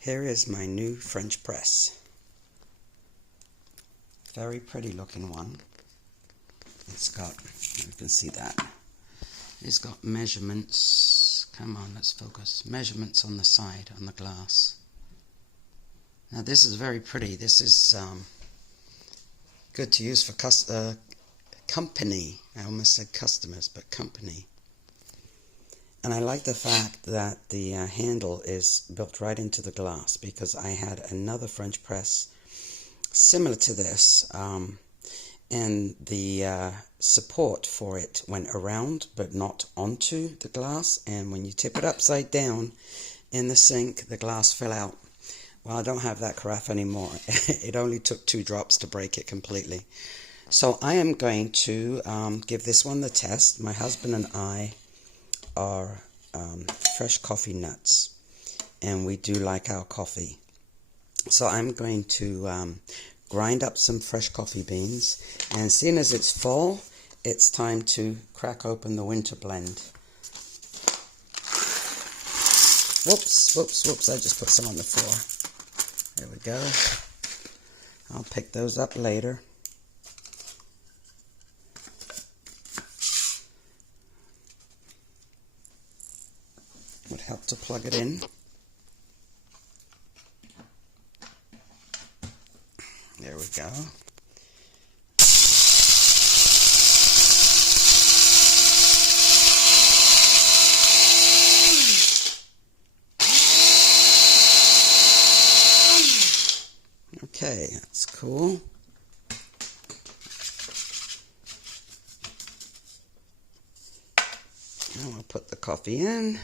Here is my new French press. Very pretty looking one. It's got, you can see that. It's got measurements. Come on, let's focus. Measurements on the side, on the glass. Now this is very pretty. This is good to use for company. I almost said customers, but company. And I like the fact that the handle is built right into the glass, because I had another French press similar to this, and the support for it went around but not onto the glass, and when you tip it upside down in the sink, the glass fell out. Well, I don't have that carafe anymore. It only took 2 drops to break it completely. So I am going to give this one the test. My husband and I are fresh coffee nuts, and we do like our coffee. So I'm going to grind up some fresh coffee beans, and seeing as it's fall, it's time to crack open the winter blend. Whoops, I just put some on the floor. There we go. I'll pick those up later. Would help to plug it in. There we go. Okay, that's cool. Now I'll put the coffee in.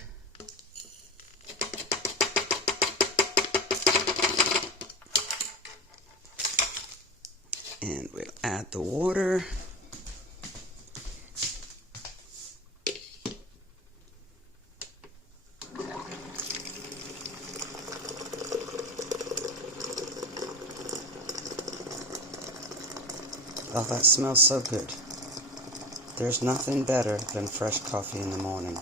And we'll add the water. Oh, that smells so good. There's nothing better than fresh coffee in the morning.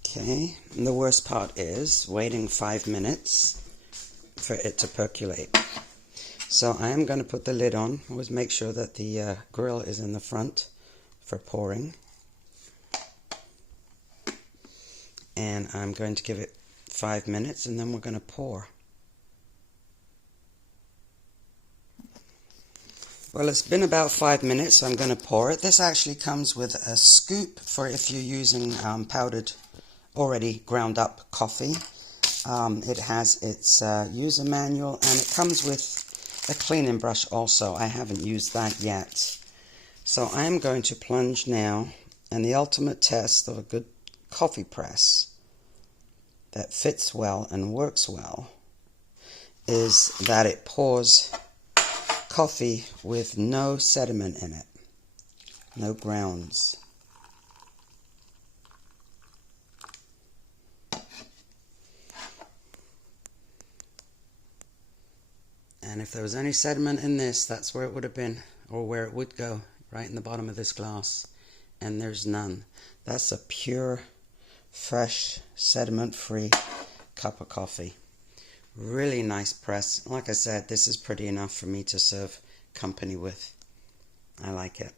Okay, and the worst part is waiting 5 minutes for it to percolate. So I am going to put the lid on. Always make sure that the grill is in the front for pouring. And I'm going to give it 5 minutes, and then we're going to pour. Well, it's been about 5 minutes, so I'm going to pour it. This actually comes with a scoop for if you're using powdered, already ground up coffee. It has its user manual, and it comes with a cleaning brush also. I haven't used that yet. So I am going to plunge now, and the ultimate test of a good coffee press that fits well and works well is that it pours coffee with no sediment in it, no grounds. And if there was any sediment in this, that's where it would have been, or where it would go, right in the bottom of this glass. And there's none. That's a pure, fresh, sediment-free cup of coffee. Really nice press. Like I said, this is pretty enough for me to serve company with. I like it.